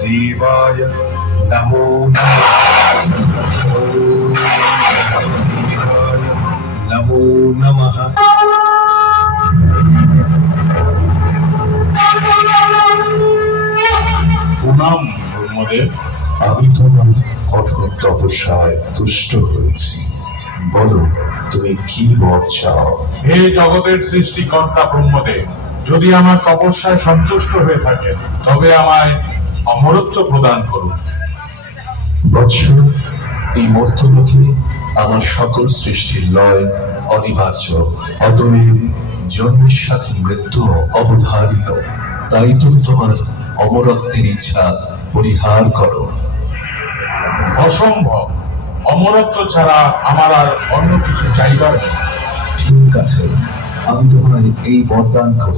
দেবায় নমো নমো নমঃ। প্রণাম ব্রহ্মদেব। আমি তোমার কঠোর তপস্যায় তুষ্ট হয়েছি। বলো, তুমি কি বর চাও? হে জগতের সৃষ্টিকর্তা ব্রহ্মদেব, যদি আমার তপস্যায় সন্তুষ্ট হয়ে থাকে তবে আমায় অমরত্ব প্রদান করুন। বৎস, এই মর্তলোকে আমার সকল সৃষ্টির লয় অনিবার্য, অতএব জন্মের সাথে মৃত্যু অবধারিত। তাই তুমি তোমার অমরত্বের ইচ্ছা পরিহার করো। অসম্ভব। অমরত্ব ছাড়া আমার আর অন্য কিছু চাইবার নেই। ঠিক আছে, আমি তোমায় এই বরদান করছি।